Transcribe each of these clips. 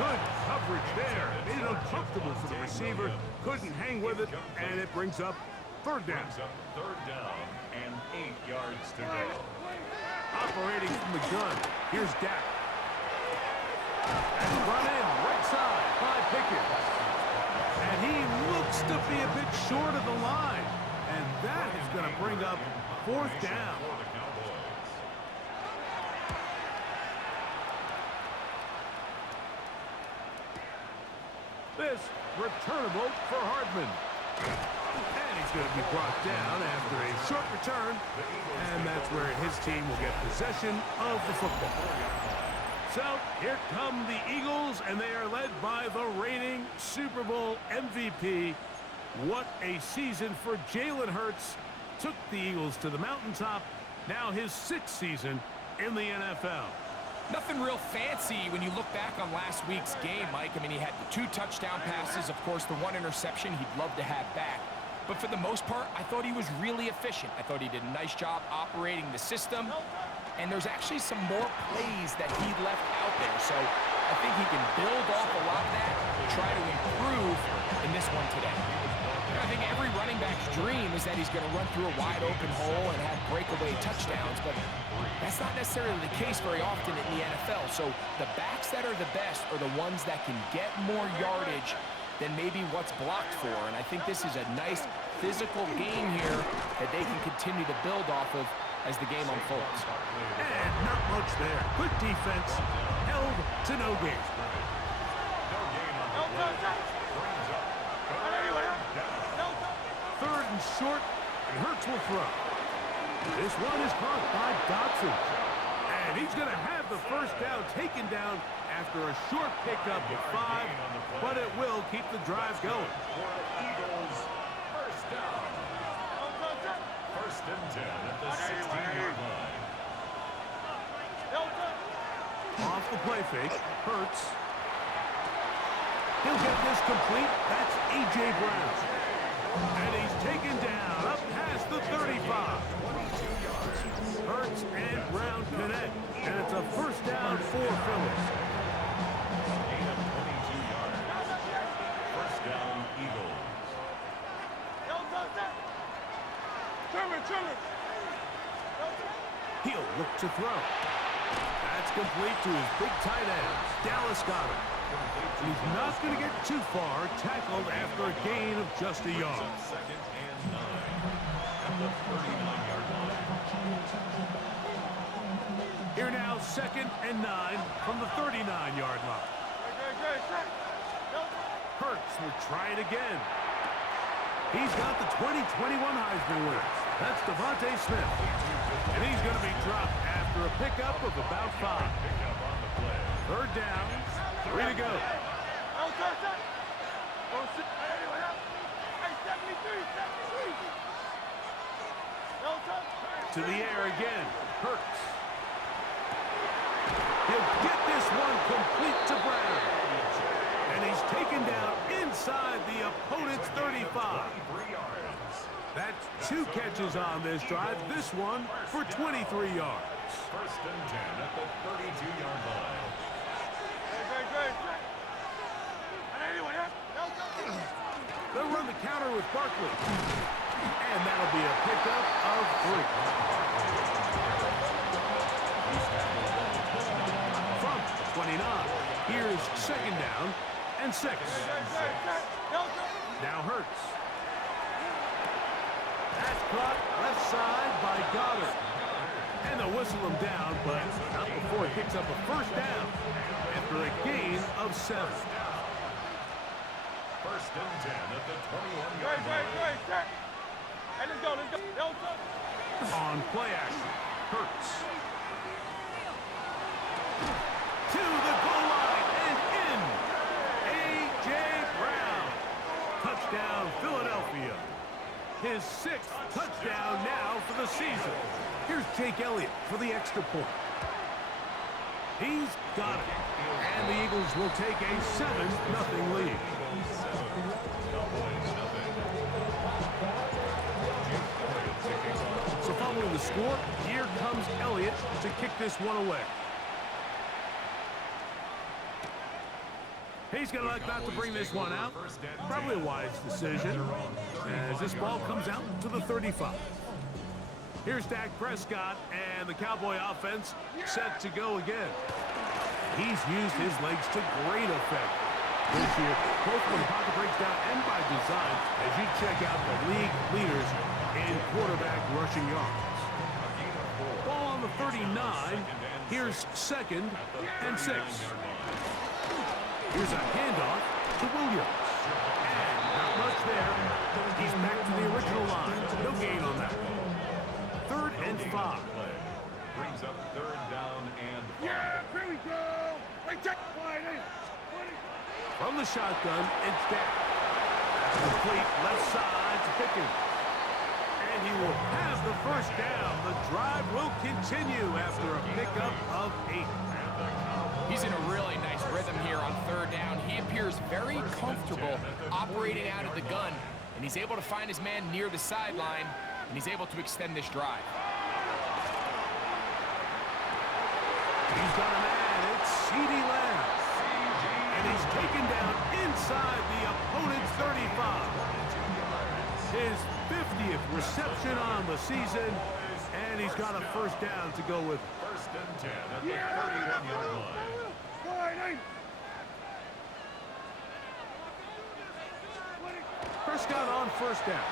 Good coverage there. Made it uncomfortable for the receiver. Couldn't hang with it, and it brings up third down. Third down and 8 yards to go. Operating from the gun. Here's Dak. And run in right side by Pickens. And he looks to be a bit short of the line. And that is going to bring up fourth down. This returnable for Hardman. And he's going to be brought down after a short return. And that's where his team will get possession of the football. So here come the Eagles, and they are led by the reigning Super Bowl MVP. What a season for Jalen Hurts. Took the Eagles to the mountaintop. Now his 6th season in the NFL. Nothing real fancy when you look back on last week's game, Mike. I mean, he had the 2 touchdown passes, of course, the 1 interception he'd love to have back. But for the most part, I thought he was really efficient. I thought he did a nice job operating the system. And there's actually some more plays that he left out there. So I think he can build off a lot of that, try to improve in this one today. I think every running back's dream is that he's going to run through a wide open hole and have breakaway touchdowns, but that's not necessarily the case very often in the NFL. So the backs that are the best are the ones that can get more yardage than maybe what's blocked for. And I think this is a nice physical game here that they can continue to build off of as the game unfolds. And not much there. Good defense. Held to no gain. Third and short, and Hurts will throw. This one is caught by Dotson. And he's going to have the first down taken down after a short pickup of 5, but it will keep the drive going. Eagles, first down. First and 10 at the 16-yard line. Off the play fake, Hurts. He'll get this complete. That's A.J. Brown. And he's taken down up past the 35. Hurts and Brown connect. And it's a first down for Phillips. Gain of 22 yards. First down, Eagles. He'll look to throw. That's complete to his big tight end, Dallas Goedert. He's not going to get too far, tackled after a gain of just a yard. Second and 9 at the 39-yard line. Here now, second and 9 from the 39-yard line. Hurts will try it again. He's got the 2021 Heisman winner. That's Devontae Smith. And he's going to be dropped after a pickup of about 5. Third down, 3 to go. To the air again, Hurts. He'll get this one complete to Brown. And he's taken down inside the opponent's 35. That's 2 catches on this drive. This one for 23 yards. First and 10 at the 32-yard line. They'll run the counter with Barkley. And that'll be a pickup of 3. From 29, here's second down and 6. Now Hurts. That's caught left side by Goddard. And they'll whistle him down, but not before he picks up a first down after a gain of 7. First and 10 at the 21-yard line. Hey, let's go. On play action, Hurts. To the goal line and in. A.J. Brown. Touchdown, Philadelphia. His 6th touchdown now for the season. Here's Jake Elliott for the extra point. He's got it. And the Eagles will take a 7-0 lead. So following the score, here comes Elliott to kick this one away. He's going to elect not to bring this one out. Probably a wise decision as this ball comes out to the 35. Here's Dak Prescott, and the Cowboy offense set to go again. He's used his legs to great effect this year, both when the pocket breaks down and by design, as you check out the league leaders in quarterback rushing yards. Ball on the 39. Here's 2nd and 6. Here's a handoff to Williams. And not much there. He's back to the original line. No gain on that one. 3rd and 5. Brings up 3rd down and 5. Yeah, here we go. From the shotgun, it's Dak. Complete left side to Pickens. And he will have the 1st down. The drive will continue after a pickup of 8. He's in a really nice rhythm here on 3rd down. He appears very comfortable operating out of the gun, and he's able to find his man near the sideline, and he's able to extend this drive. He's got a man. It's CeeDee Lamb. And he's taken down inside the opponent's 35. His 50th reception on the season, and he's got a 1st down to go with. 1st and 10 at the 31-yard line. Prescott on 1st down.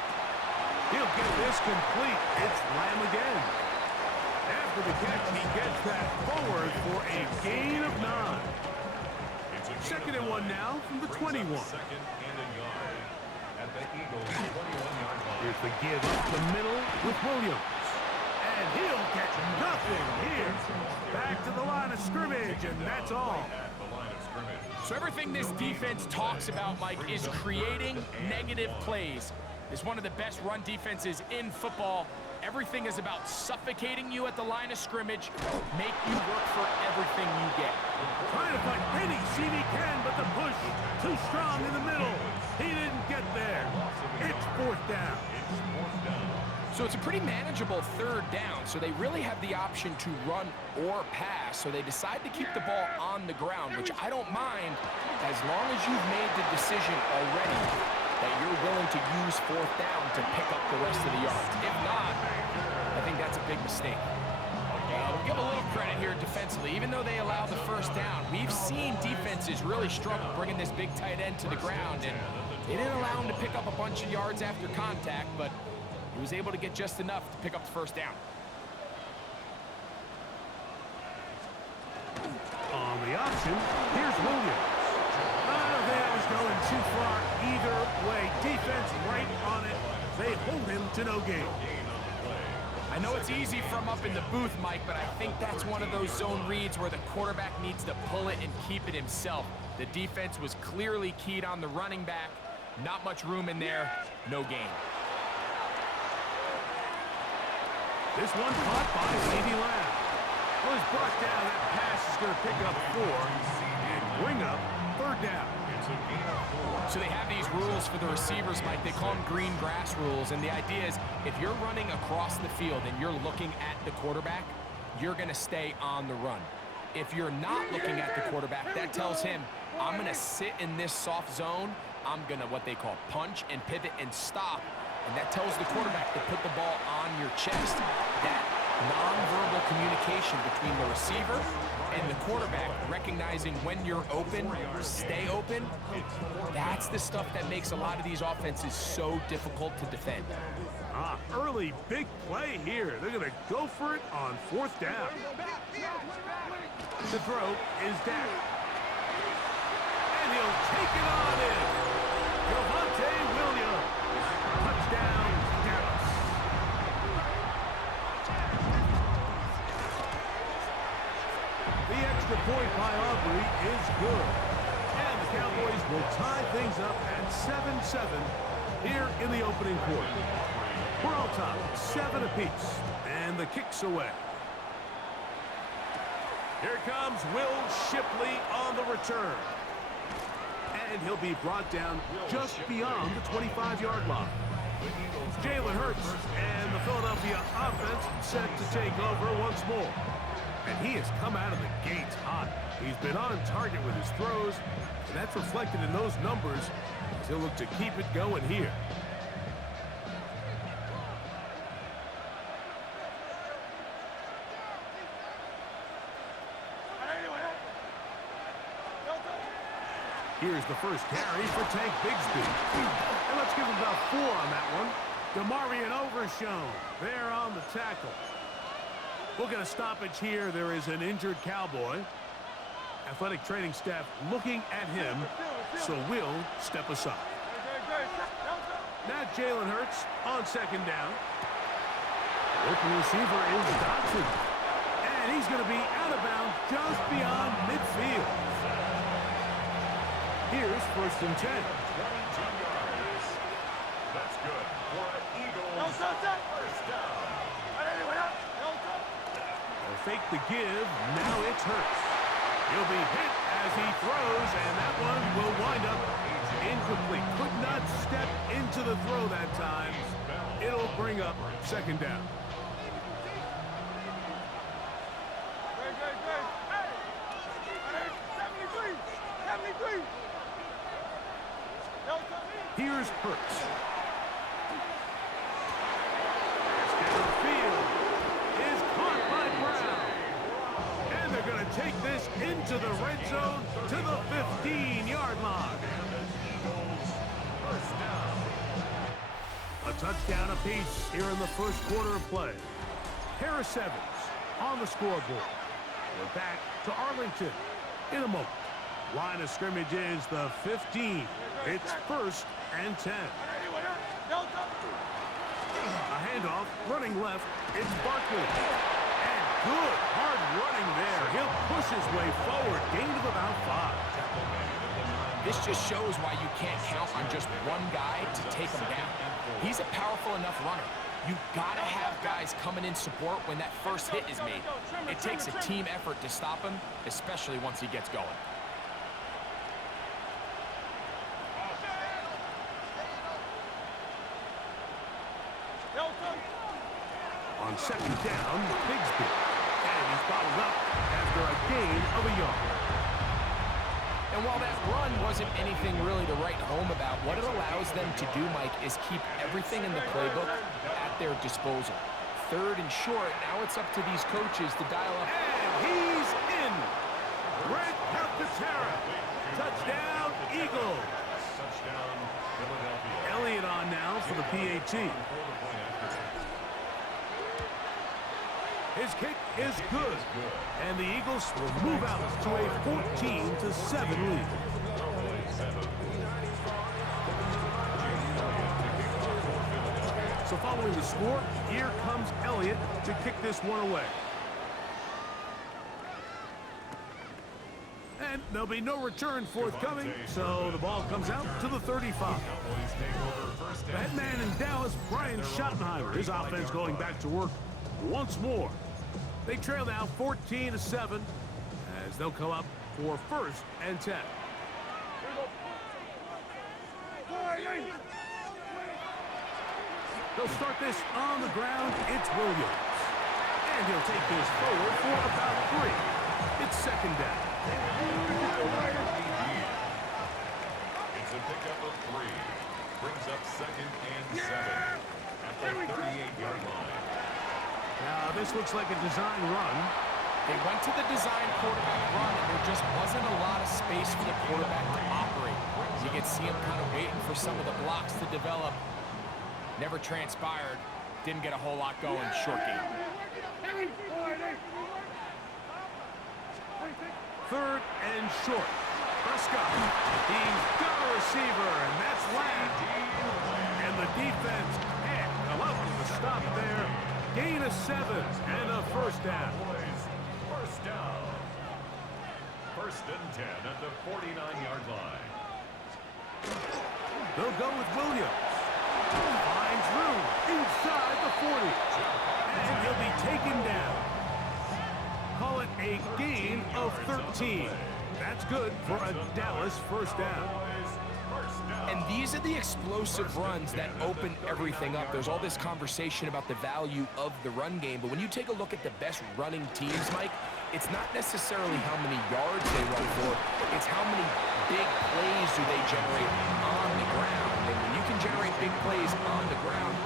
He'll get this complete. It's Lamb again. After the catch, he gets that forward for a gain of 9. 2nd and 1 now from the 21. 2nd and a yard at the Eagles' 21-yard line. Here's the give up the middle with Williams. And he'll get nothing here. Back to the line of scrimmage, and that's all. At the line of scrimmage. So everything this defense talks about, Mike, is creating negative plays. It's one of the best run defenses in football. Everything is about suffocating you at the line of scrimmage, make you work for everything you get. Trying to find any seam he can, but the push too strong in the middle. He didn't get there. It's 4th down. So it's a pretty manageable 3rd down, so they really have the option to run or pass, so they decide to keep the ball on the ground, which I don't mind as long as you've made the decision already that you're willing to use 4th down to pick up the rest of the yards. If not, I think that's a big mistake. We'll give a little credit here defensively. Even though they allowed the 1st down, we've seen defenses really struggle bringing this big tight end to the ground, and they didn't allow him to pick up a bunch of yards after contact, but he was able to get just enough to pick up the 1st down. On the option, here's Williams. I don't think that was going too far either way. Defense right on it. They hold him to no gain. I know it's easy from up in the booth, Mike, but I think that's one of those zone reads where the quarterback needs to pull it and keep it himself. The defense was clearly keyed on the running back. Not much room in there. No gain. This one caught by CeeDee Lamb. Well, he's brought down. That pass is going to pick up 4 and bring up 3rd down. So they have these rules for the receivers, Mike. They call them green grass rules, and the idea is if you're running across the field and you're looking at the quarterback, you're going to stay on the run. If you're not looking at the quarterback, that tells him, I'm going to sit in this soft zone. I'm going to what they call punch and pivot and stop. And that tells the quarterback to put the ball on your chest. That nonverbal communication between the receiver and the quarterback, recognizing when you're open, stay open, that's the stuff that makes a lot of these offenses so difficult to defend. Early big play here. They're going to go for it on 4th down. The throw is Dak. And he'll take it on in. Williams. Touchdown, Dallas. The extra point by Aubrey is good. And the Cowboys will tie things up at 7-7 here in the opening quarter. We're all tied, 7 apiece, and the kick's away. Here comes Will Shipley on the return. And he'll be brought down just beyond the 25-yard line. Jalen Hurts and the Philadelphia offense set to take over once more. And he has come out of the gates hot. He's been on target with his throws, and that's reflected in those numbers as he'll look to keep it going here. Here's the first carry for Tank Bigsby. And let's give him about 4 on that one. DeMarvion Overshown there on the tackle. We'll get a stoppage here. There is an injured Cowboy. Athletic training staff looking at him, so we'll step aside. Now Jalen Hurts on second down. Open receiver is Dodson. And he's going to be out of bounds just beyond midfield. Here's 1st and 10. 22 yards. That's good for an Eagles first down. They'll fake the give. Now it's Hurts. He'll be hit as he throws, and that one will wind up incomplete. Could not step into the throw that time. It'll bring up 2nd down. Here's Hurts. Downfield is caught by Brown. And they're going to take this into the red zone to the 15-yard line. A touchdown apiece here in the first quarter of play. Harris Evans on the scoreboard. We're back to Arlington in a moment. Line of scrimmage is the 15. It's 1st and 10. A handoff, running left. It's Barkley. And good, hard running there. He'll push his way forward. Gain of about 5. This just shows why you can't count on just one guy to take him down. He's a powerful enough runner. You gotta have guys coming in support when that first hit is made. It takes a team effort to stop him, especially once he gets going. On 2nd down, Bigsby. And he's bottled up after a gain of a yard. And while that run wasn't anything really to write home about, what it allows them to do, Mike, is keep everything in the playbook at their disposal. 3rd and short, now it's up to these coaches to dial up. And he's in. Grant Calcaterra. Touchdown, Eagles. Touchdown, Philadelphia. Elliott on now for the PAT. His kick is good. And the Eagles will move out to a 14-7 lead. So following the score, here comes Elliott to kick this one away. And there'll be no return forthcoming, so the ball comes out to the 35. That man in Dallas, Brian Schottenheimer, his offense going back to work once more. They trail now 14-7 as they'll come up for 1st and 10. They'll start this on the ground. It's Williams. And he'll take this forward for about 3. It's 2nd down. It's a pickup of 3. Brings up 2nd and 7 at the 38-yard line. Now, this looks like a design run. They went to the design quarterback run, and there just wasn't a lot of space for the quarterback to operate. You can see him kind of waiting for some of the blocks to develop. Never transpired. Didn't get a whole lot going. Short game. 3rd and short. Prescott. He's got a receiver, and that's Lamb. And the defense can't come up with a stop there. Gain of 7 and a 1st down. First down. 1st and 10 at the 49-yard line. They'll go with Williams. Finds room inside the 40. And he'll be taken down. Call it a gain of 13. That's good for a Dallas 1st down. And these are the explosive runs that open everything up. There's all this conversation about the value of the run game, but when you take a look at the best running teams, Mike, it's not necessarily how many yards they run for, it's how many big plays do they generate on the ground. And when you can generate big plays on the ground,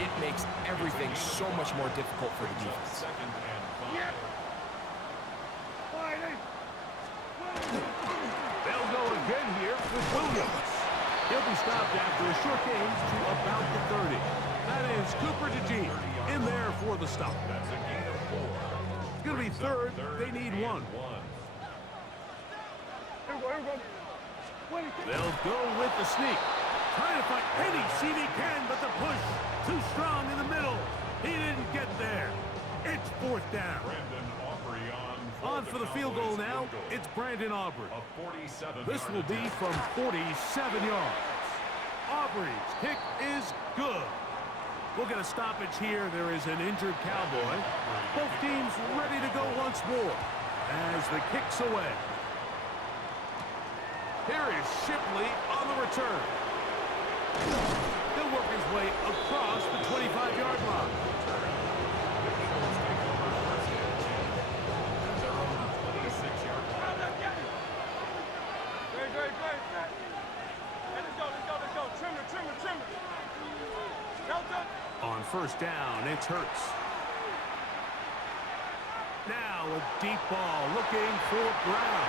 it makes everything so much more difficult for the defense. They'll go again here with Williams. He'll be stopped after a short gain to about the 30. That is Cooper DeGene in there for the stop. That's a gain of 4. It's going to be third. They need one. They'll go with the sneak. Trying to find any seam he can, but the push too strong in the middle. He didn't get there. It's fourth down. On for the field goal now, it's Brandon Aubrey. This will be from 47 yards. Aubrey's kick is good. We'll get a stoppage here. There is an injured Cowboy. Both teams ready to go once more as the kick's away. Here is Shipley on the return. He'll work his way across the 25-yard line. On first down, it's Hurts. Now a deep ball looking for Brown.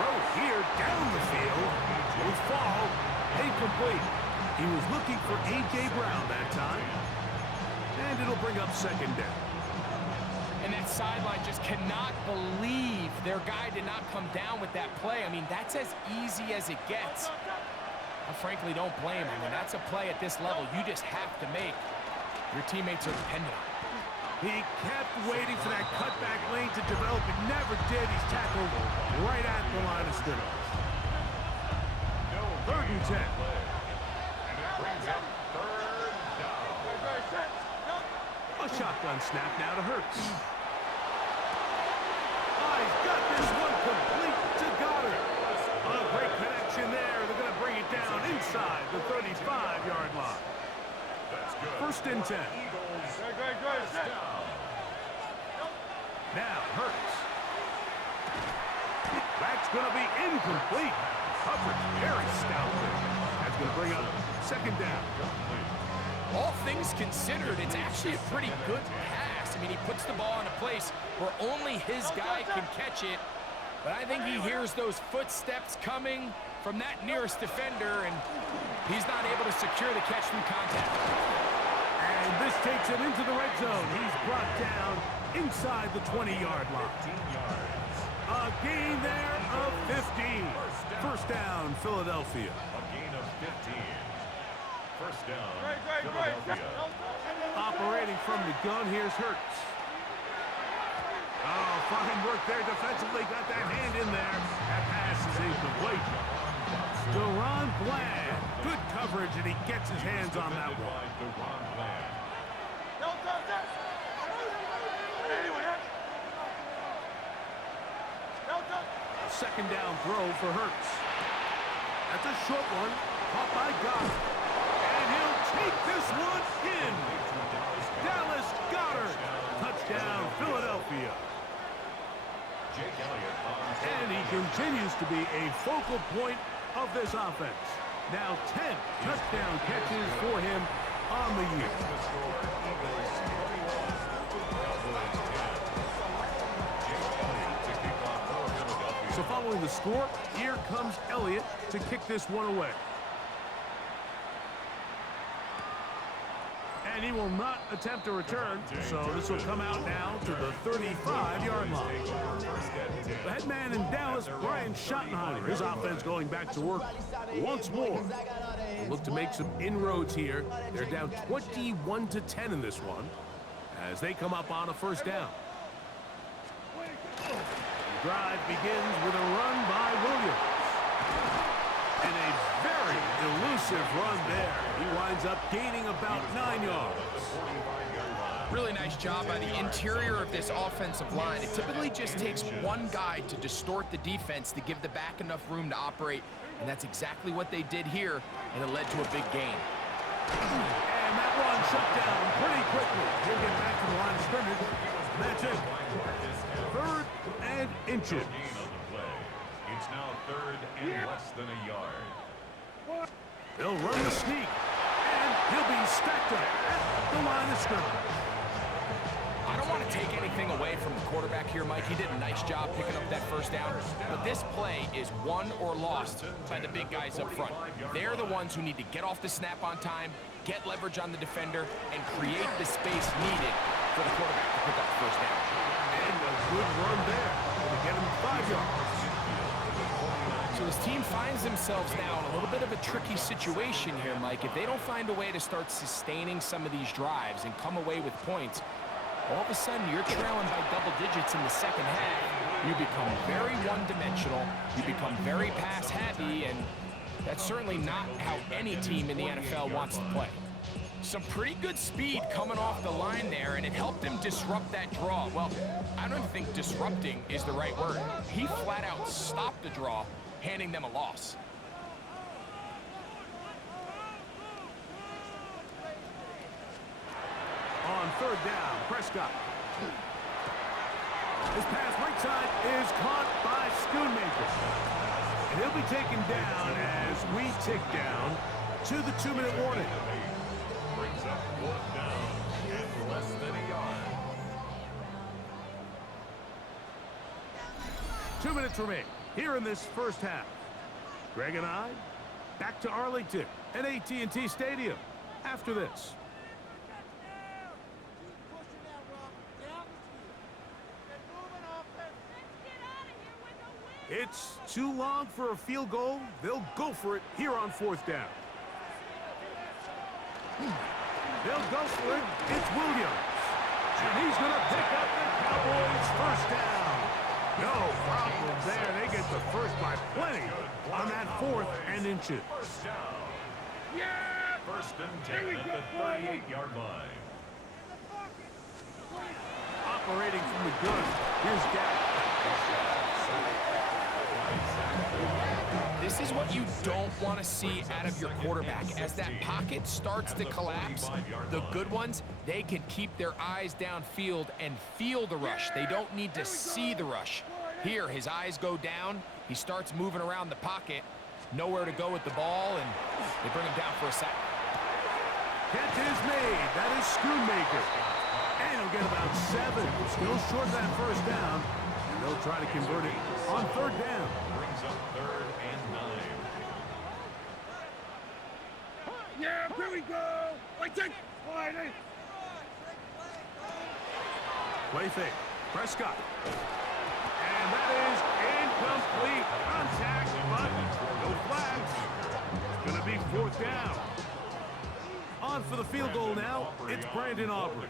Throw here down the field. Will fall. Incomplete. He was looking for A.J. Brown that time. And it'll bring up second down. And that sideline just cannot believe their guy did not come down with that play. I mean, that's as easy as it gets. I frankly don't blame him. When that's a play at this level, you just have to make. Your teammates are dependent on it. He kept waiting for that cutback lane to develop. It never did. He's tackled right at the line of scrimmage. Third and 10. And it brings up third down. A shotgun snap now to Hurts. Oh, he's got this one complete to Goddard. A great connection there. They're going to bring it down inside the 35-yard line. That's good. First and 10. Now Hurts. That's going to be incomplete. Coverage very stout there. That's going to bring up second down. All things considered, it's actually a pretty good pass. I mean, he puts the ball in a place where only his guy can catch it. But I think he hears those footsteps coming from that nearest defender, and he's not able to secure the catch through contact. And this takes him into the red zone. He's brought down inside the 20-yard line. 15 yards. A gain there of 15. First down, Philadelphia. A gain of 15. First down, Philadelphia. Operating from the gun, here's Hurts. Oh, fine work there defensively. Got that hand in there. That pass is incomplete. Deron Bland. Good coverage, and he gets his hands on that one. Deron Bland. A second down throw for Hurts. That's a short one. Caught by Goddard. And he'll take this one in. Dallas Goddard. Touchdown, Philadelphia. Jake Elliott on And he continues to be a focal point of this offense. Now 10 touchdown catches for him on the year. the score. Eagles 21. Cowboys 10. Jake Elliott to kick off for Philadelphia. So following the score, here comes Elliott to kick this one away. And he will not attempt a return, so this will come out now to the 35-yard line. The head man in Dallas, Brian Schottenheimer, his offense going back to work once more. They'll look to make some inroads here. They're down 21-10 in this one as they come up on a first down. The drive begins with a run by Williams. And a very elusive run there. He winds up gaining about 9 yards. Really nice job by the interior of this offensive line. It typically just takes one guy to distort the defense to give the back enough room to operate, and that's exactly what they did here, and it led to a big gain. And that one shut down pretty quickly. He'll get back to the line of scrimmage, and that's it. 3rd and inches. It's now 3rd and less than a yard. They'll run the sneak, and he'll be stacked up at the line of scrimmage. I don't want to take anything away from the quarterback here, Mike. He did a nice job picking up that first down. But this play is won or lost by the big guys up front. They're the ones who need to get off the snap on time, get leverage on the defender, and create the space needed for the quarterback to pick up the first down. And a good run there. Going to get him 5 yards. So his team finds themselves now in a little bit of a tricky situation here, Mike. If they don't find a way to start sustaining some of these drives and come away with points, all of a sudden you're trailing by double digits in the second half. You become very one-dimensional. You become very pass-happy, and that's certainly not how any team in the NFL wants to play. Some pretty good speed coming off the line there, and it helped him disrupt that draw. Well, I don't think disrupting is the right word. He flat out stopped the draw, handing them a loss. On 3rd down, Prescott. His pass right side is caught by Schoonmaker. And he'll be taken down as we tick down to the 2-minute warning. Brings up 4th down and less than a yard. 2 minutes remain here in this first half. Greg and I back to Arlington at AT&T Stadium after this. It's too long for a field goal. They'll go for it here on 4th down. They'll go for it. It's Williams. And he's going to pick up the Cowboys' first down. No problem there. They get the first by plenty on that 4th and inches. First down. Yeah! 1st and 10 at the 38-yard line. Operating from the gun. Here's Dak. This is what you don't want to see out of your quarterback. As that pocket starts to collapse, the good ones, they can keep their eyes downfield and feel the rush. They don't need to see the rush. Here, his eyes go down. He starts moving around the pocket. Nowhere to go with the ball, and they bring him down for a sack. Catch is made. That is Schoonmaker. And he'll get about 7. Still short of that first down. And they'll try to convert it on 3rd down. Brings up 3rd and 9. Yeah, here we go. Like that. Play fake. Prescott. And that is incomplete. Contact, but no flags. It's going to be 4th down. On for the field goal now, it's Brandon Aubrey.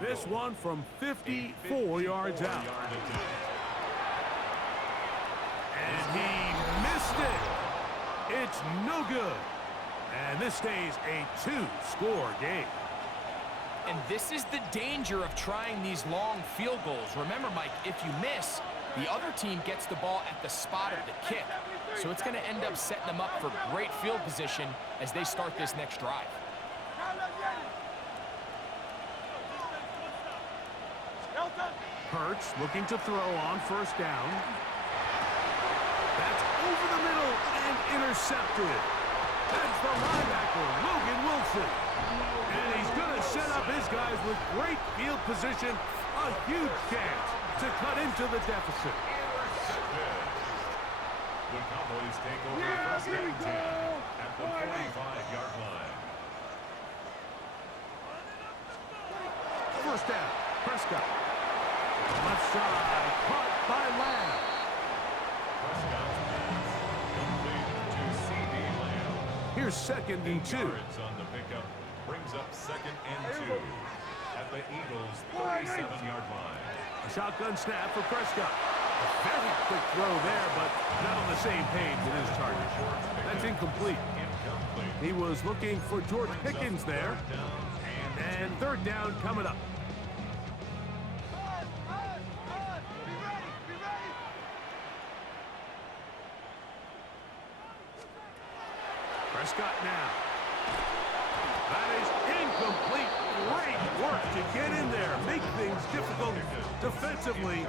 This one from 54 yards out. And he missed it. It's no good. And this stays a 2-score game. And this is the danger of trying these long field goals. Remember, Mike, if you miss, the other team gets the ball at the spot of the kick. So it's going to end up setting them up for great field position as they start this next drive. Hurts looking to throw on 1st down. That's over the middle and intercepted. That's the linebacker, Logan Wilson. And he's going to set up his guys with great field position. A huge chance to cut into the deficit. The Cowboys take over 1st and 10 at the 45-yard line. 1st down, Prescott. Left side, caught by Lamb. Prescott's pass complete to C.D. Lamb. Here's 2nd and 2. Yards on the pickup brings up 2nd and 2 at the Eagles' 37-yard line. A shotgun snap for Prescott. A very quick throw there, but not on the same page with his target. That's incomplete. He was looking for George Pickens there. Down and And third down coming up. Prescott now. That is incomplete. Great work to get in there. Make things difficult defensively.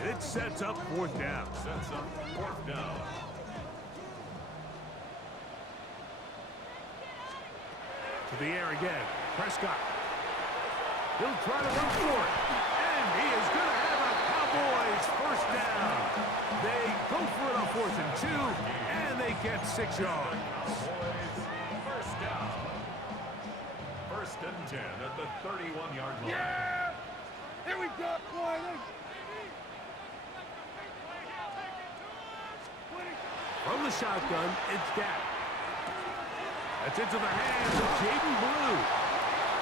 And it sets up fourth down. Sets up fourth down. To the air again. Prescott. He'll try to run for it. And he is going to have a Cowboys first down. They go for it on 4th and 2, and they get 6 yards. Cowboys first down. First and 10 at the 31-yard line. Yeah! Here we go, boy. From the shotgun, it's Dak. That's into the hands of Jaden Blue.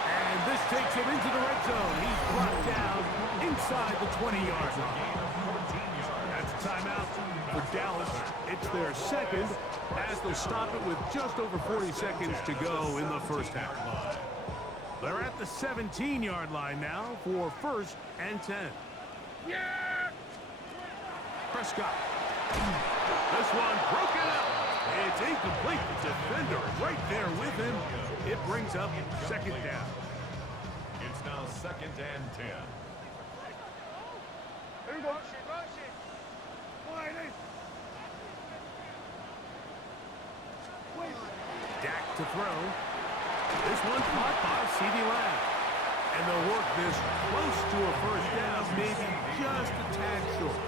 And this takes him into the red zone. He's brought down inside the 20-yard line. That's a timeout for Dallas. It's their second, as they'll stop it with just over 40 seconds to go in the first half. They're at the 17-yard line now for 1st and 10. Yeah! Prescott. This one broken up. It's incomplete. The defender right there with him. It brings up 2nd down. It's now 2nd and 10. Here we go. Dak to throw. This one caught by CeeDee Lamb. And they'll work this close to a first down, maybe just a tad short.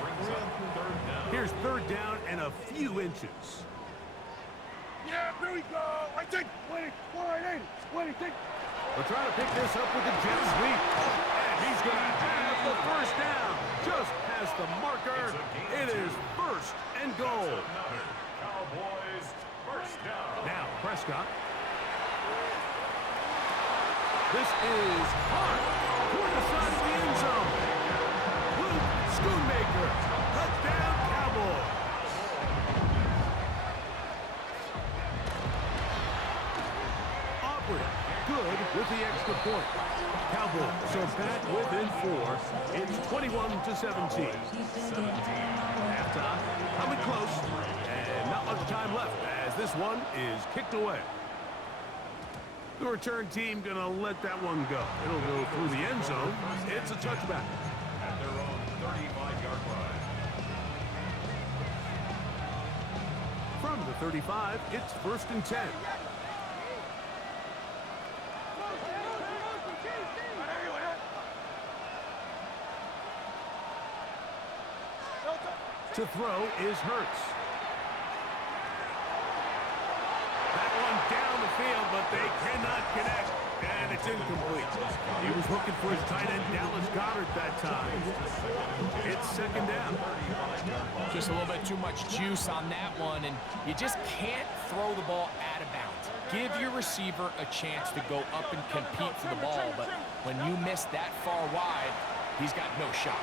Brings up 3rd down. Here's 3rd down and a few inches. Yeah, here we go. I take 20, 20, take. We're trying to pick this up with the jet sweep. And he's going to have the first down. Just past the marker. It is 1st and goal. Another Cowboys first down. Now, Prescott. This is hot toward the side of the end zone. Luke Schoonmaker. Touchdown, Cowboys. Aubrey, good with the extra point. Cowboys are back within 4. It's 21-17. Halftime, coming close, and not much time left as this one is kicked away. The return team going to let that one go. It'll go through the end zone. It's a touchback. At their own 35-yard line. From the 35, it's 1st and 10. To throw is Hurts. That one down the field, but they cannot connect, and it's incomplete. He was looking for his tight end, Dallas Goedert, that time. It's 2nd down. Just a little bit too much juice on that one, and you just can't throw the ball out of bounds. Give your receiver a chance to go up and compete for the ball, but when you miss that far wide, he's got no shot.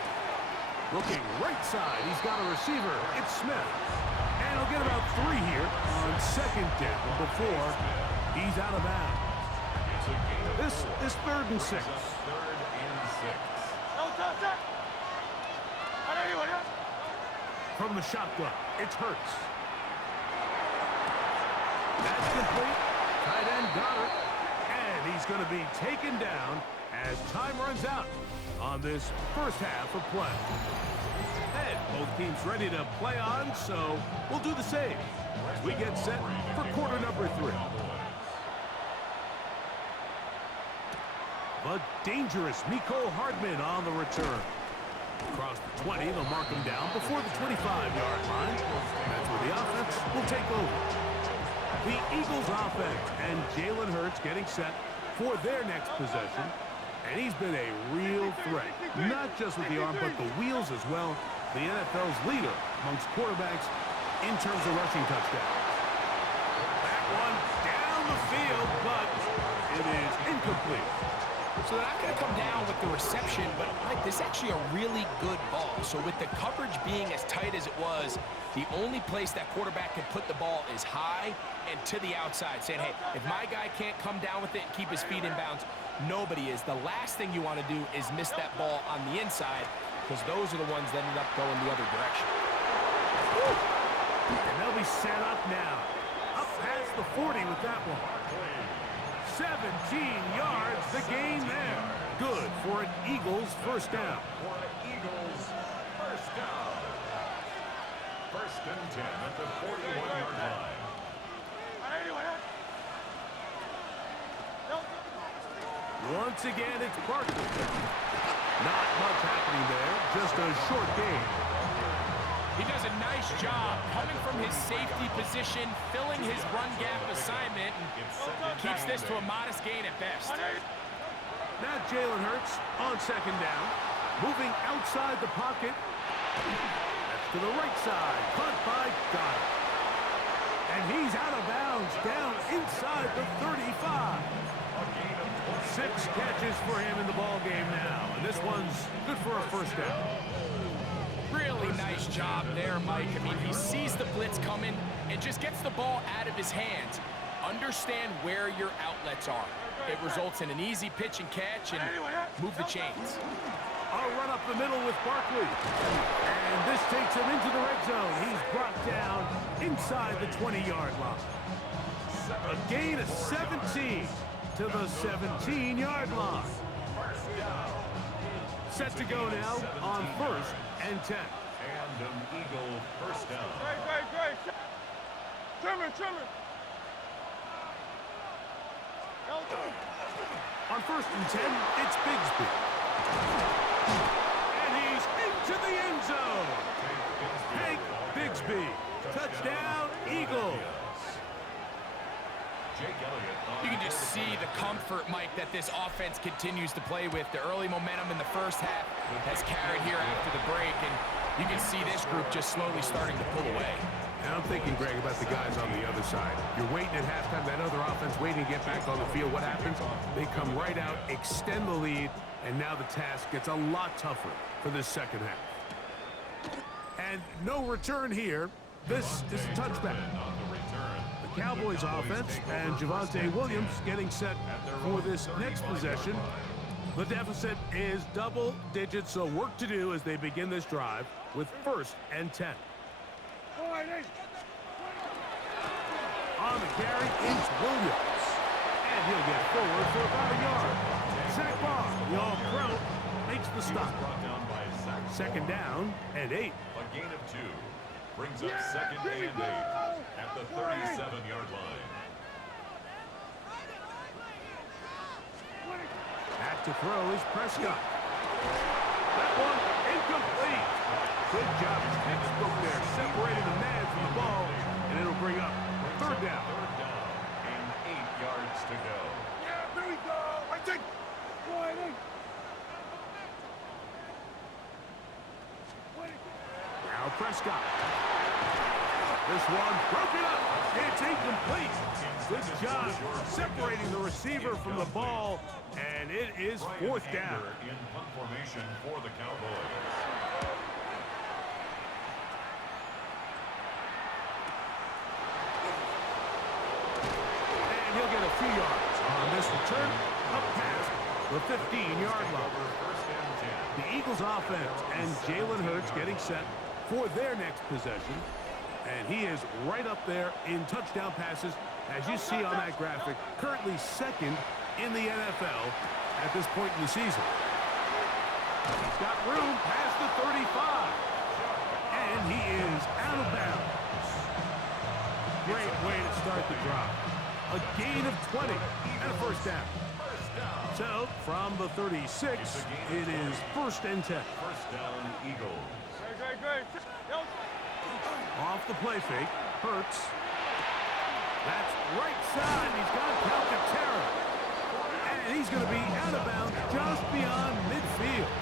Looking right side, he's got a receiver. It's Smith. And he'll get about 3 here on 2nd down before he's out of bounds. This is 3rd and 6. 3rd and 6. From the shotgun, it's Hurts. That's complete. Tight end Goddard. And he's going to be taken down as time runs out on this first half of play. And both teams ready to play on, so we'll do the same as we get set for quarter number 3. But dangerous Mecole Hardman on the return. Across the 20, they'll mark him down before the 25-yard line. That's where the offense will take over. The Eagles offense and Jalen Hurts getting set for their next possession. And he's been a real threat, not just with the arm, but the wheels as well. The NFL's leader amongst quarterbacks in terms of rushing touchdowns. That one down the field, but it is incomplete. So they're not going to come down with the reception, but Mike, this is actually a really good ball. So with the coverage being as tight as it was, the only place that quarterback can put the ball is high and to the outside, saying, hey, if my guy can't come down with it and keep his feet in bounds, nobody is. The last thing you want to do is miss that ball on the inside, because those are the ones that ended up going the other direction. And they'll be set up now. Up past the 40 with that one. 17 yards, the gain there. Good for an Eagles first down. For an Eagles first down. First and 10 at the 41-yard line. Once again, it's Barkley. Not much happening there, just a short game. He does a nice job coming from his safety position, filling his run gap assignment, and keeps this to a modest gain at best. Now Jalen Hurts on second down, moving outside the pocket. That's to the right side, caught by Goddard. And he's out of bounds, down inside the 35. 6 catches for him in the ball game now, and this one's good for a first down. Really nice job there, Mike. I mean, he sees the blitz coming and just gets the ball out of his hands. Understand where your outlets are. It results in an easy pitch and catch and move the chains. A run up the middle with Barkley. And this takes him into the red zone. He's brought down inside the 20-yard line. A gain of 17 to the 17-yard line. Set to go now on first and 10. And an Eagle first down. Great. Trimmer. On first and 10, it's Bigsby. And he's into the end zone. Hank Bigsby. Touchdown, Eagles. You can just see the comfort, Mike, that this offense continues to play with. The early momentum in the first half has carried here after the break, and you can see this group just slowly starting to pull away. And I'm thinking, Greg, about the guys on the other side. You're waiting at halftime, that other offense waiting to get back on the field. What happens? They come right out, extend the lead, and now the task gets a lot tougher for this second half. And no return here. This is a touchback. The Cowboys offense and Javonte Williams getting set for this next possession. The deficit is double digits, so work to do as they begin this drive with first and 10. On the carry, it's Williams. And he'll get forward for about a yard. Zach Barr, the all-pro, makes the stop. Second down and 8. A gain of 2. Brings up second and 8 at the 37-yard line. Back to throw is Prescott. That one incomplete. Good job, textbook there, separating the man from the ball, and it'll bring up third down. Third down and 8 yards to go. Yeah, here we go. I take. Now Prescott. This one broken up. It's incomplete. Good job separating the receiver from the ball, and it is fourth down. In punt formation for the Cowboys. And he'll get a few yards on this return up past the 15-yard line. The Eagles offense and Jalen Hurts getting set for their next possession. And he is right up there in touchdown passes, as you see on that graphic, currently second in the NFL at this point in the season. He's got room past the 35. And he is out of bounds. Great way to start the drive. A gain of 20 and a first down. So, from the 36, it is first and 10. First down, Eagles. Great. Off the play fake, Hurts. That's right side. He's got Calcaterra. And he's going to be out of bounds just beyond midfield.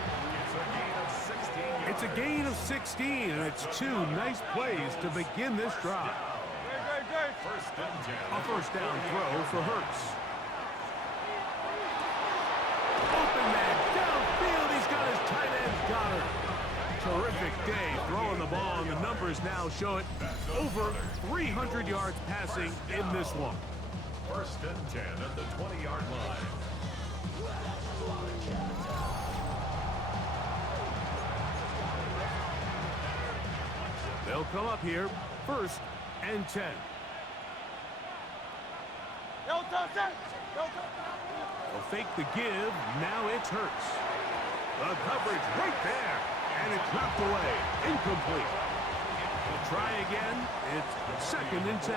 It's a gain of 16, and it's 2 nice plays to begin this drive. First and 10. A first down throw for Hurts. down, his tight end's got her. Terrific day throwing the ball, and the numbers now show it. Over 300 yards passing in this one. First and 10 at the 20-yard line. They'll come up here, first and 10. They'll fake the give. Now it's Hurts. The coverage right there. And it's knocked away. Incomplete. They'll try again. It's second and 10.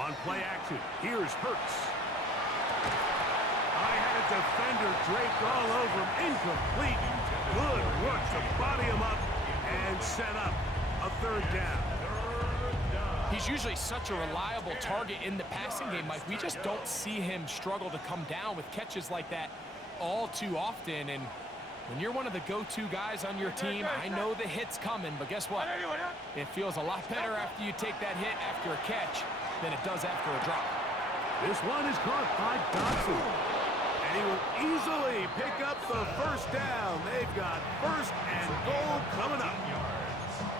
On play action, here's Hurts. I had a defender draped all over him. Incomplete. Good work to body him up and set up a third down. He's usually such a reliable target in the passing game, Mike. We just don't see him struggle to come down with catches like that all too often. And when you're one of the go-to guys on your team, I know the hit's coming, but guess what? It feels a lot better after you take that hit after a catch than it does after a drop. This one is caught by Dotson. And he will easily pick up the first down. They've got first and goal coming up.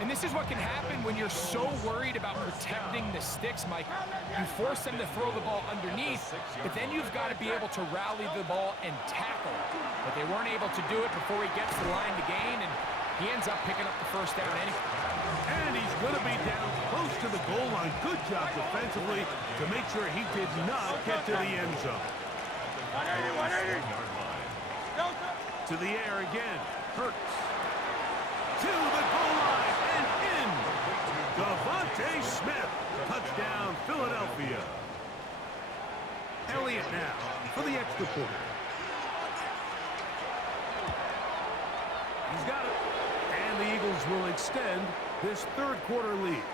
And this is what can happen when you're so worried about protecting the sticks, Mike. You force them to throw the ball underneath, but then you've got to be able to rally the ball and tackle. But they weren't able to do it before he gets the line to gain, and he ends up picking up the first down anyway. And he's going to be down close to the goal line. Good job defensively to make sure he did not get to the end zone. 180. To the air again. Hurts. To the goal line and in. Devontae Smith. Touchdown, Philadelphia. Elliott now for the extra point. He's got it. And the Eagles will extend this third quarter lead.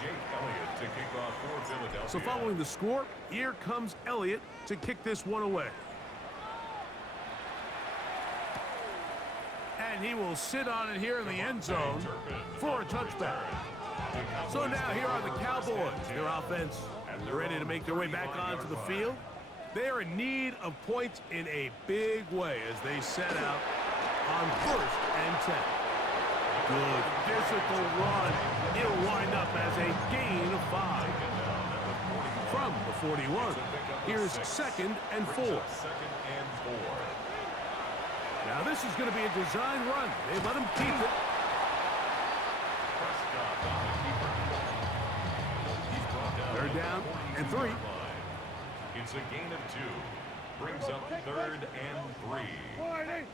Jake Elliott to kick off for Philadelphia. So following the score, here comes Elliott to kick this one away. And he will sit on it here in the end zone for a touchback. So now here are the Cowboys. Their offense is ready to make their way back onto the field. They are in need of points in a big way as they set out on first and 10. Good physical run. It'll wind up as a gain of 5. From the 41, here's second and 4. Now this is going to be a design run. They let him keep it. Third down and 3. It's a gain of 2. Brings up third and 3.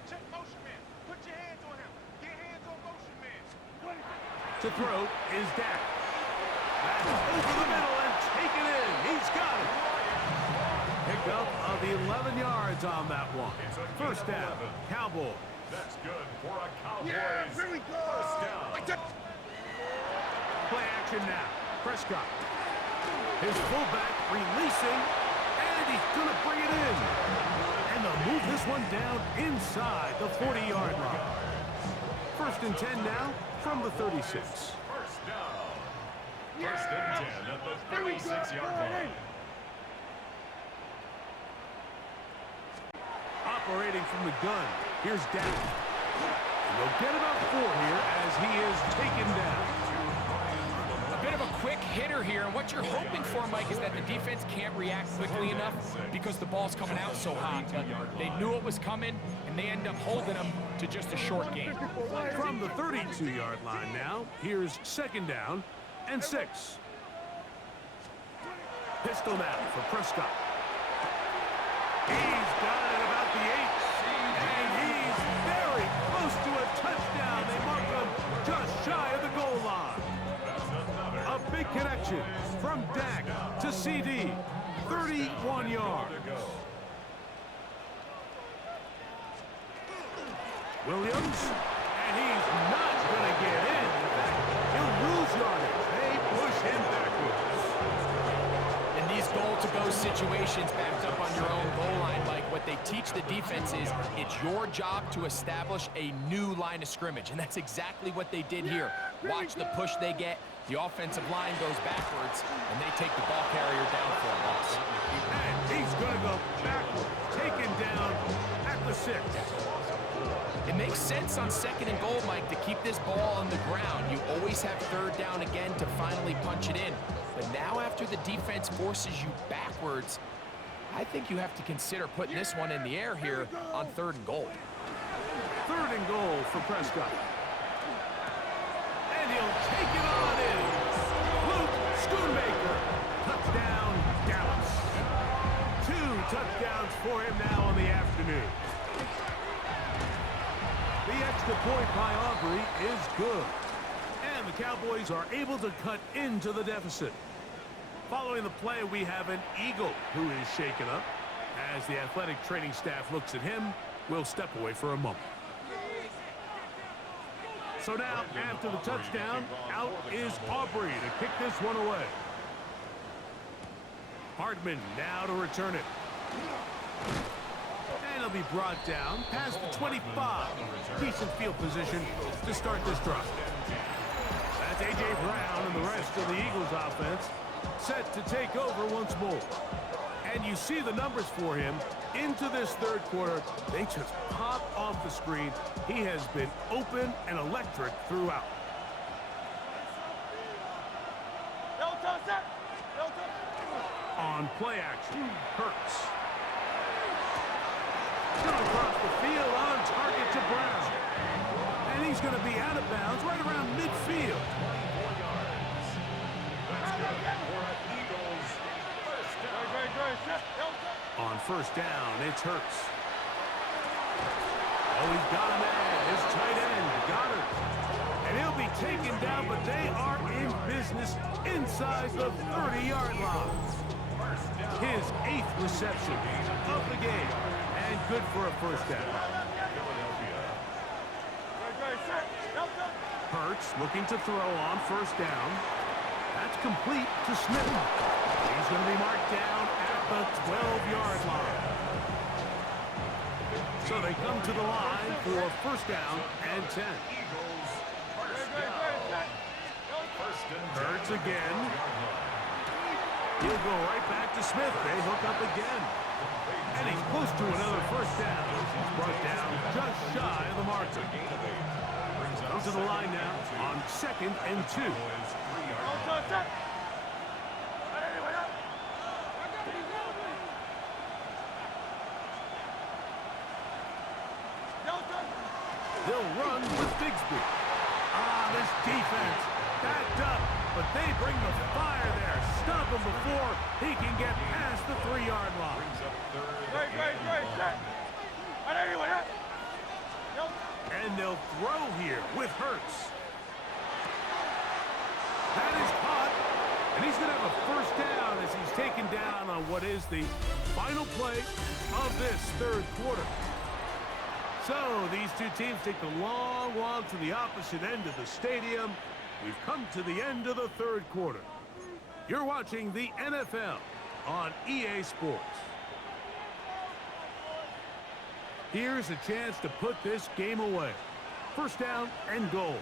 Check motion man. Put your hands on him. Get hands on motion man. To throw is Dak. That's over the middle and taken in. He's got it. Pickup of 11 yards on that one. First down, Cowboys. That's good for a Cowboys. Yeah, here we go. First down. Play action now. Prescott. His fullback releasing, and he's going to bring it in. And they'll move this one down inside the 40-yard line. First and 10 now from the 36. First down. First and 10 at the 36-yard line. Operating from the gun, here's Dak. And they'll get about 4 here as he is taken down. A bit of a quick hitter here, and what you're hoping for, Mike, is that the defense can't react quickly enough because the ball's coming out so hot. But they knew it was coming, and they end up holding them to just a short game. From the 32-yard line now, here's second down and 6. Pistol now for Prescott. He's got it about the 8, and he's very close to a touchdown. They mark him just shy of the goal line. A big connection from Dak to CD, 31 yards. Williams, and he's not going to get in. In fact, he'll lose yardage. They push him backwards. In these goal-to-go situations backed up on your own goal line, Mike, what they teach the defense is it's your job to establish a new line of scrimmage, and that's exactly what they did here. Watch the push they get. The offensive line goes backwards, and they take the ball carrier down for a loss. And He's going to go backwards, taken down at the 6. It makes sense on 2nd and goal, Mike, to keep this ball on the ground. You always have 3rd down again to finally punch it in. But now after the defense forces you backwards, I think you have to consider putting this one in the air here on 3rd and goal. 3rd and goal for Prescott. And he'll take it on in. Luke Schoonmaker. Touchdown, Dallas. 2 touchdowns for him now on the afternoon. The extra point by Aubrey is good. And the Cowboys are able to cut into the deficit. Following the play, we have an Eagle who is shaken up. As the athletic training staff looks at him, we'll step away for a moment. So now, after the touchdown, out is Aubrey to kick this one away. Hardman now to return it. And he'll be brought down past the 25. Decent field position to start this drive. That's A.J. Brown and the rest of the Eagles offense set to take over once more. And you see the numbers for him into this 3rd quarter. They just pop off the screen. He has been open and electric throughout. On play action, Hurts. Going across the field on target to Brown. And he's going to be out of bounds right around midfield. On 1st down, it's Hurts. Oh, he's got him there. His tight end, Goddard. And he'll be taken down, but they are in business inside the 30-yard line. His 8th reception of the game. And good for a 1st down. Hurts looking to throw on 1st down. That's complete to Smith. He's going to be marked down at the 12-yard line. So they come to the line for 1st down and 10. Hurts again. He'll go right back to Smith. They hook up again. And he's close to another 1st down. He's brought down just shy of the marker. Comes to the line now on 2nd and 2. They'll run with Bigsby. This defense backed up, but they bring the fire there. Stop him before he can get past the 3-yard line. And they'll throw here with Hurts. That is caught, and he's going to have a 1st down as he's taken down on what is the final play of this 3rd quarter. So these two teams take the long walk to the opposite end of the stadium. We've come to the end of the 3rd quarter. You're watching the NFL on EA Sports. Here's a chance to put this game away. 1st down and goal.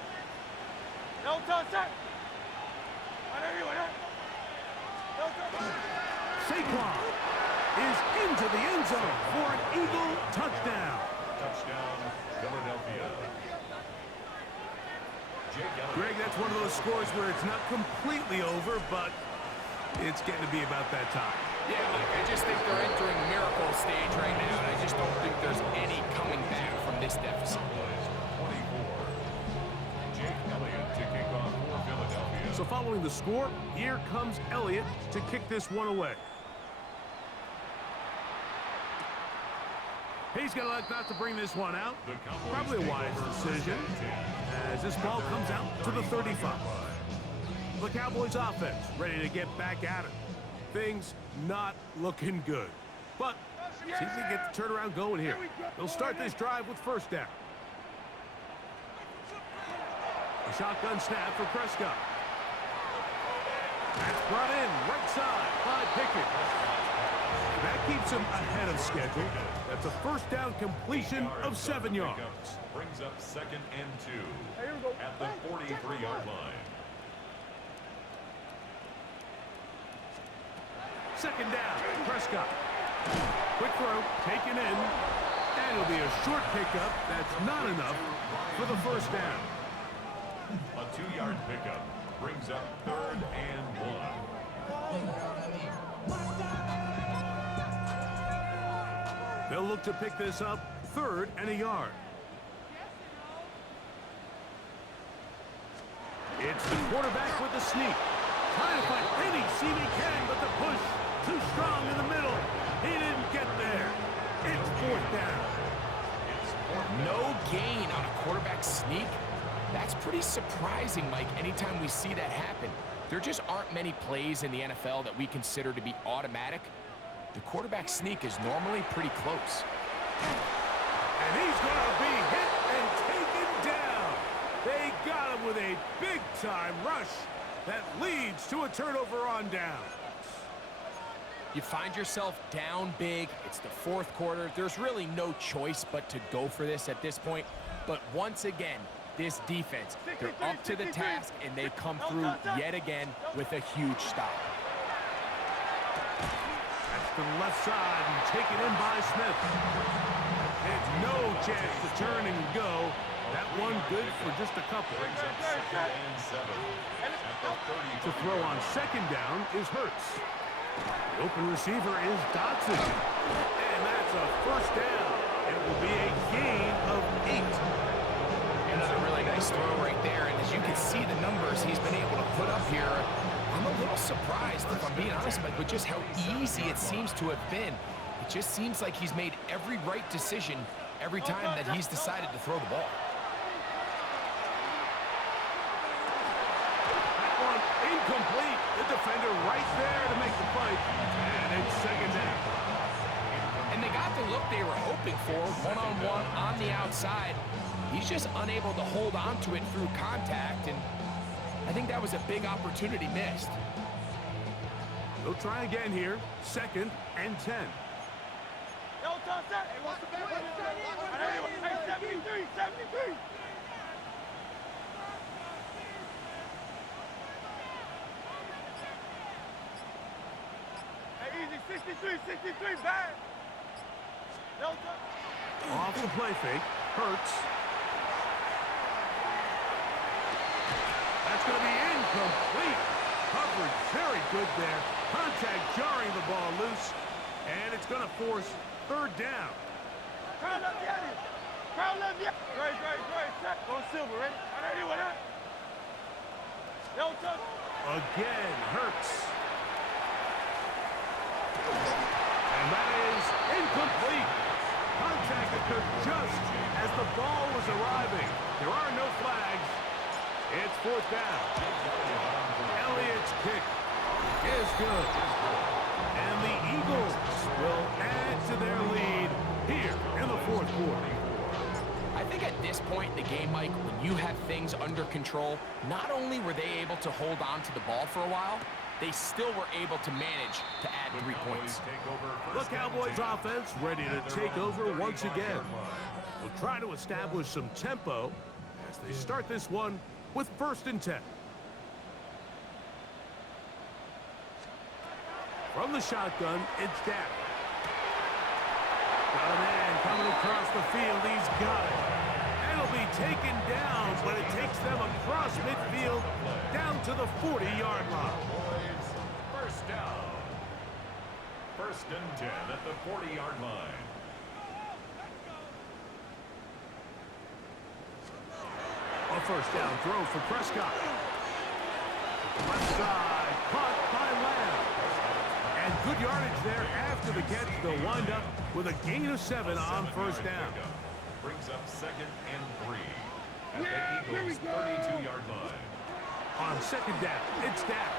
Saquon is into the end zone for an Eagle touchdown. Touchdown, Philadelphia. Greg, that's one of those scores where it's not completely over, but it's getting to be about that time. Yeah, Mike, I just think they're entering miracle stage right now, and I just don't think there's any coming back from this deficit. 24. Jake Elliott to kick off for Philadelphia. So following the score, here comes Elliott to kick this one away. He's going to elect not to bring this one out. Probably a wise decision as this ball comes out to the 35. The Cowboys offense ready to get back at it. Things not looking good. But see if they get the turnaround going here. They'll start this drive with 1st down. A shotgun snap for Prescott. That's brought in right side by Pickett. That keeps him ahead of schedule. That's a 1st down completion of 7 yards. Brings up 2nd and 2 at the 43-yard line. 2nd down, Prescott. Quick throw, taken in. And it'll be a short pickup. That's not enough for the first down. A 2-yard pickup brings up 3rd and 1. They'll look to pick this up 3rd and a yard. It's the quarterback with the sneak. Trying to find any seam he can, but the push too strong in the middle. He didn't get there. It's 4th down. No gain on a quarterback sneak. That's pretty surprising, Mike, anytime we see that happen. There just aren't many plays in the NFL that we consider to be automatic. The quarterback sneak is normally pretty close. And he's going to be hit and taken down. They got him with a big-time rush that leads to a turnover on down. You find yourself down big. It's the 4th quarter. There's really no choice but to go for this at this point. But once again, this defense, they're up to the task, and they come through yet again with a huge stop. That's to the left side and taken in by Smith. It's no chance to turn and go. That one good for just a couple. Brings up 2nd and 7. At the 32. To throw on 2nd down is Hurts. The open receiver is Dotson. And that's a first down. It will be a gain of 8. Another really nice throw right there, and as you can see the numbers he's been able to put up here, I'm a little surprised, if I'm being honest, Mike, with just how easy it seems to have been. It just seems like he's made every right decision every time that he's decided to throw the ball. That one incomplete. The defender right there to make the play. And it's 2nd down. And they got the look they were hoping for, one-on-one on the outside. He's just unable to hold on to it through contact, and I think that was a big opportunity missed. They'll try again here. 2nd and 10. Hey, what's the back? Hey, 73, 73. Hey, easy, 63, 63, back. Off the play fake. Hurts. That's going to be incomplete. Coverage very good there. Contact jarring the ball loose. And it's going to force 3rd down. Crowd up the alley. Crowd up the alley. Right. Set. Go Silver, ready? Ready with that? Again, Hurts. And that is incomplete. Contact occurred just as the ball was arriving. There are no flags. It's 4th down. Elliott's kick is good. And the Eagles will add to their lead here in the 4th quarter. I think at this point in the game, Mike, when you have things under control, not only were they able to hold on to the ball for a while, they still were able to manage to add 3 points. The Cowboys offense ready to take over once again. We'll try to establish some tempo as they start this one with 1st and 10. From the shotgun, it's Dak. Got a man coming across the field. He's got it. And it'll be taken down, but it takes them across midfield down to the 40-yard line. First down. 1st and 10 at the 40-yard line. A first down throw for Prescott. Left side, caught by Lamb. And good yardage there after the catch. They'll wind up with a gain of 7 on 1st down. Brings up 2nd and 3 at the Eagles' 32-yard line. On 2nd down, it's Dak.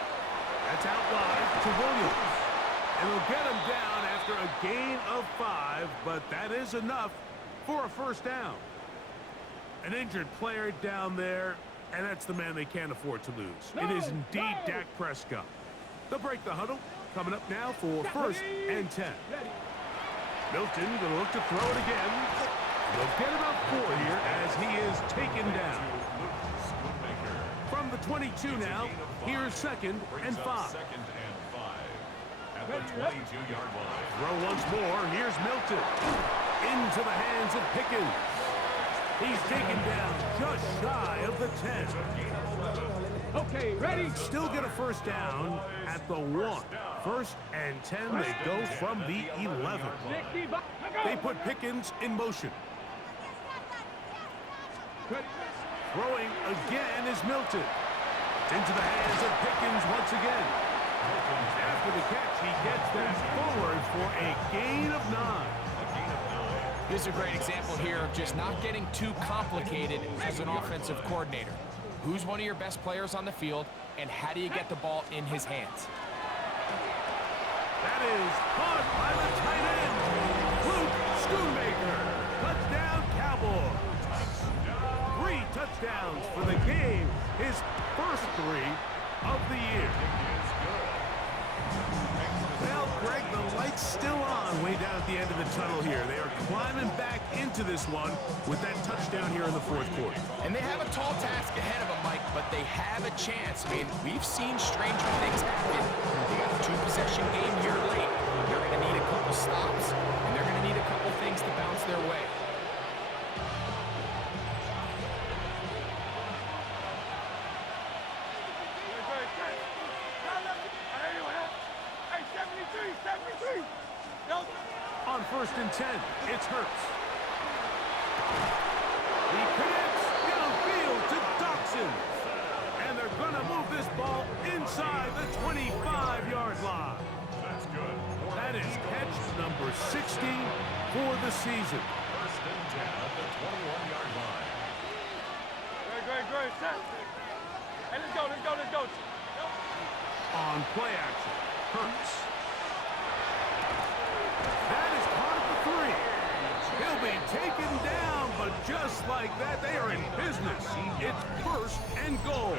That's out wide to Williams. And they'll get him down after a gain of 5, but that is enough for a 1st down. An injured player down there, and that's the man they can't afford to lose. It is indeed Dak Prescott. They'll break the huddle. Coming up now for 1st and 10. Milton going to look to throw it again. They'll get about 4 here as he is taken down. From the 22 now, here's 2nd and 5. 2nd and 5 at at the 22-yard line. Throw once more. Here's Milton. Into the hands of Pickens. He's taken down just shy of the 10. Okay, ready? Still get a first down at the 1. First and 10, they go from the 11. They put Pickens in motion. Throwing again is Milton. Into the hands of Pickens once again. After the catch, he gets that forward for a gain of 9. This is a great example here of just not getting too complicated as an offensive coordinator. Who's one of your best players on the field, and how do you get the ball in his hands? That is caught by the tight end, Luke Schoonmaker. Touchdown, Cowboys. 3 touchdowns for the game. His first 3 of the year. Well, Greg, the light's still on way down at the end of the tunnel here. They are climbing back into this one with that touchdown here in the 4th quarter. And they have a tall task ahead of them, Mike, but they have a chance. I mean, we've seen stranger things happen. They got a 2-possession game here late. They're going to need a couple stops, and they're going to need a couple things to bounce their way. On first and 10, it's Hurts. He connects downfield to Dawson. And they're going to move this ball inside the 25-yard line. That's good. That is catch number 60 for the season. First and 10 at the 21-yard line. Great, set. Hey, let's go. On play action, Hurts. That is caught at the 3. He'll be taken down, but just like that, they are in business. It's first and goal.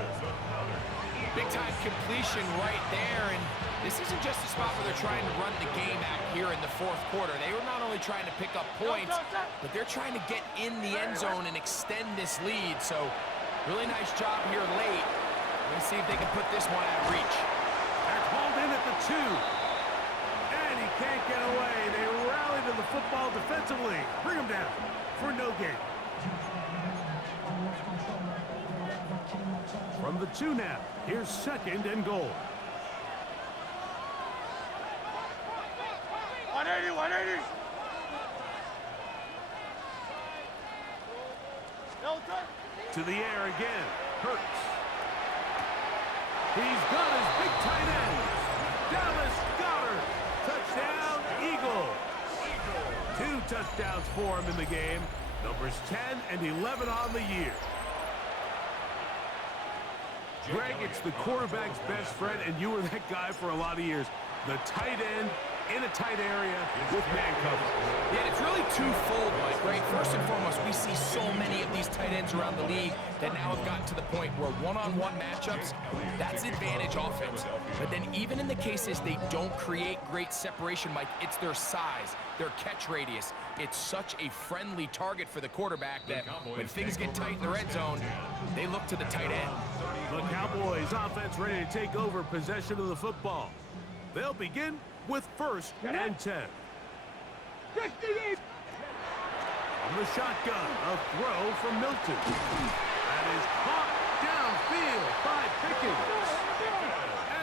Big-time completion right there, and this isn't just a spot where they're trying to run the game out here in the 4th quarter. They were not only trying to pick up points, but they're trying to get in the end zone and extend this lead. So, really nice job here late. Let's see if they can put this one out of reach. They're called in at the 2. And he can't get away. They rally to the football defensively. Bring him down for no gain. From the 2 now, here's second and goal. 180. To the air again, Hurts. He's got his big tight end, Dallas Goedert. Touchdown, Eagles. 2 touchdowns for him in the game. Numbers 10 and 11 on the year. Greg, it's the quarterback's best friend, and you were that guy for a lot of years. The tight end in a tight area with man cover. Yeah, it's really twofold, Mike, right? First and foremost, we see so many of these tight ends around the league that now have gotten to the point where one-on-one matchups, that's advantage offense. But then even in the cases they don't create great separation, Mike, it's their size, their catch radius. It's such a friendly target for the quarterback that when things get tight in the red zone, they look to the tight end. The Cowboys offense ready to take over possession of the football. They'll begin with first and 10. From the shotgun, a throw from Milton. That is caught downfield by Pickens.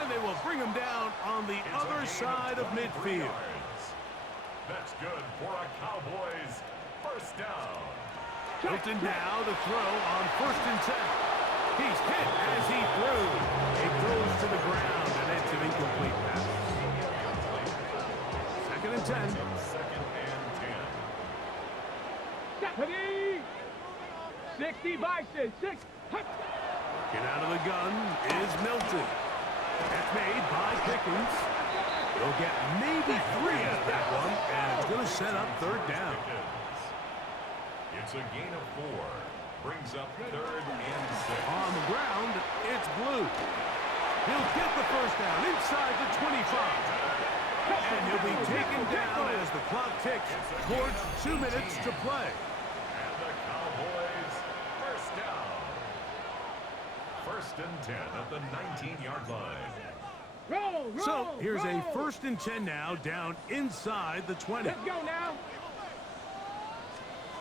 And they will bring him down on the other side of midfield. That's good for a Cowboys first down. Milton now to throw on first and 10. He's hit as he threw. It goes to the ground, and it's an incomplete pass. Second and 10. Second and 10. 60 Bison, 6. Get out of the gun is Milton. That's made by Pickens. He'll get maybe 3 out of that one, and it's going to set up third down. It's a gain of 4. Brings up third and 6. On the ground, it's Blue. He'll get the first down inside the 25. And he'll be taken down as the clock ticks towards 2 minutes to play. And the Cowboys first down. First and 10 at the 19-yard line. So here's a 1st and 10 now, down inside the 20. Let's go now.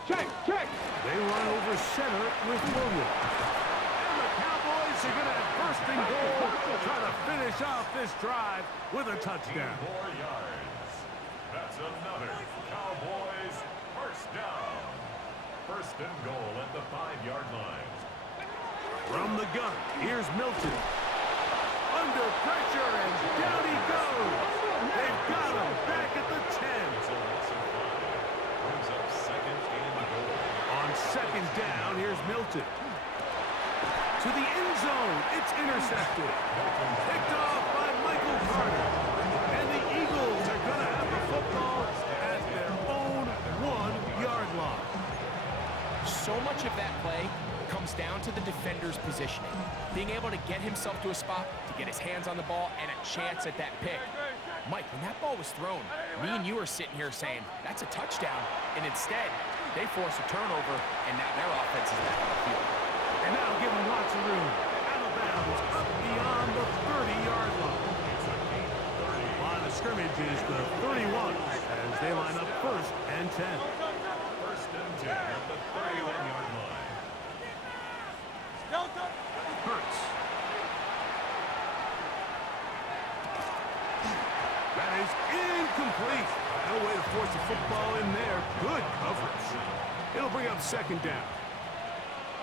Check. They run over center with Williams. And the Cowboys are going to have 1st and goal, try to finish off this drive with a touchdown. 4 yards. That's another Cowboys 1st down. 1st and goal at the 5-yard line. From the gun, here's Milton. Under pressure, and down he goes. They've got him back at the 10. It's a loss of 5. Brings up 2nd and goal. On 2nd down, here's Milton. To the end zone, it's intercepted. Picked off by Michael Carter. And the Eagles are going to have the football at their own 1-yard line. So much of that play comes down to the defender's positioning. Being able to get himself to a spot, to get his hands on the ball, and a chance at that pick. Mike, when that ball was thrown, me and you are sitting here saying, that's a touchdown. And instead, they force a turnover, and now their offense is back on the field. And now given lots of room. Out of bounds, up beyond the 30-yard line. Line of scrimmage is the 31 as they line up 1st and 10. 1st and 10 at the 31-yard line. Hurts. That is incomplete. No way to force the football in there. Good coverage. It'll bring up 2nd down.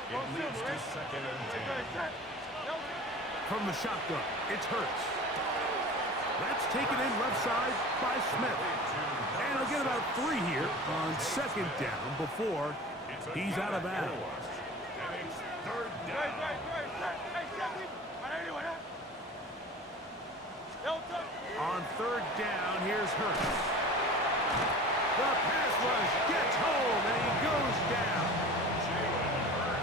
It leads to 2nd and 10. From the shotgun, it's Hurts. That's taken in left side by Smith. And he'll get about 3 here on 2nd down before he's out of bounds. And it's 3rd down. On 3rd down, here's Hurts. The pass rush gets home, and he goes down.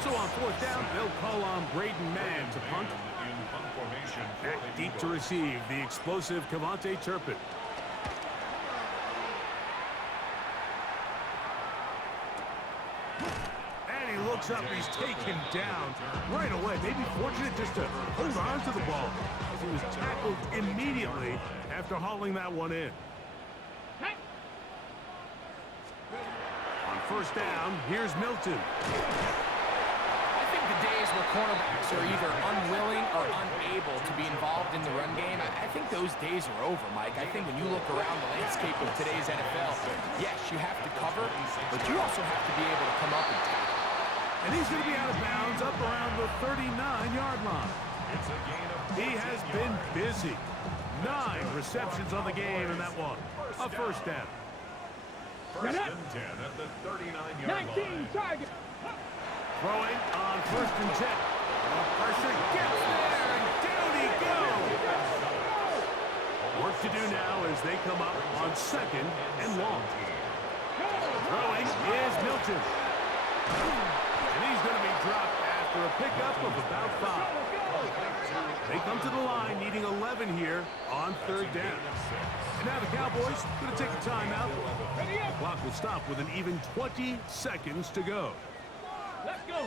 So on 4th down, they'll call on Braden Mann to punt. In punt formation for Back the deep to Eagles. receive the explosive Cavante Turpin. And he looks up, he's taken down right away. Maybe fortunate just to hold on to the ball as he was tackled immediately after hauling that one in. On 1st down, here's Milton. I think the days where cornerbacks are either unwilling or unable to be involved in the run game, I think those days are over, Mike. I think when you look around the landscape of today's NFL, yes, you have to cover, but you also have to be able to come up and tackle. And he's going to be out of bounds up around the 39-yard line. It's a gain of He has been busy. 9 receptions on the game, and that one a 1st down. 1st and 10 at the 39-yard line. Target. Throwing on 1st and 10. The pressure gets there, and down he goes. Work to do now as they come up on 2nd and long. Throwing is Milton. And he's going to be dropped after a pickup of about 5. They come to the line needing 11 here on 3rd down. And now the Cowboys going to take a timeout. The clock will stop with an even 20 seconds to go. Let's go.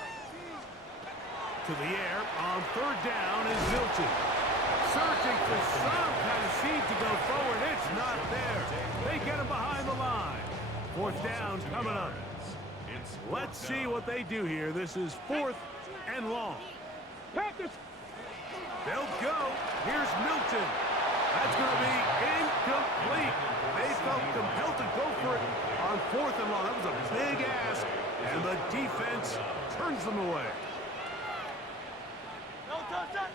To the air on 3rd down is Milton. Searching for some kind of seed to go forward. It's not there. They get him behind the line. 4th down coming up. Let's see what they do here. This is 4th and long. Panthers. They'll go. Here's Milton. That's going to be incomplete. They felt compelled to go for it on 4th and long. That was a big ask, and the defense turns them away. No touchdown.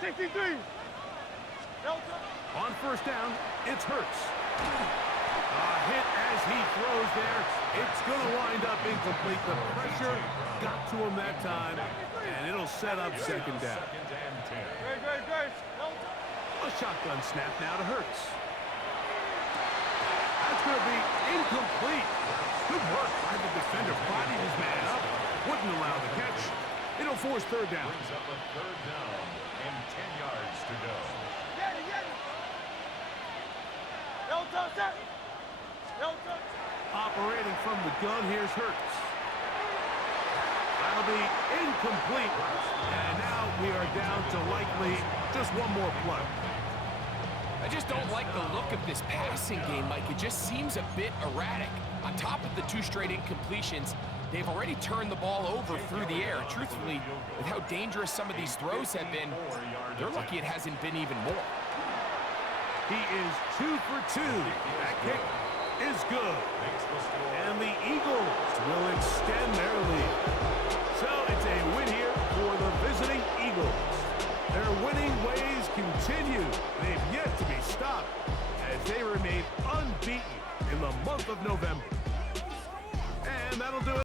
63. No touchdown. On 1st down, it's Hurts. A hit as he throws there. It's going to wind up incomplete. The pressure got to him that time, and it'll set up 2nd down. 2nd and 10. Great. A shotgun snap now to Hurts. That's going to be incomplete. Good work by the defender. Bodied his man up. Wouldn't allow the catch. It'll force 3rd down. Brings up a 3rd down and 10 yards to go. Get it. No touchdown. Don't touch. Operating from the gun, here's Hurts. Out of That'll be incomplete. And now we are down to likely just one more play. I just don't like the look of this passing game, Mike. It just seems a bit erratic. On top of the 2 straight incompletions, they've already turned the ball over through the air. Truthfully, with how dangerous some of these throws have been, they're lucky it hasn't been even more. He is 2 for 2. That kick is good. And the Eagles will extend their lead. So it's a win here for the visiting Eagles. Their winning ways continue. They've yet to be stopped as they remain unbeaten in the month of November. And that'll do it.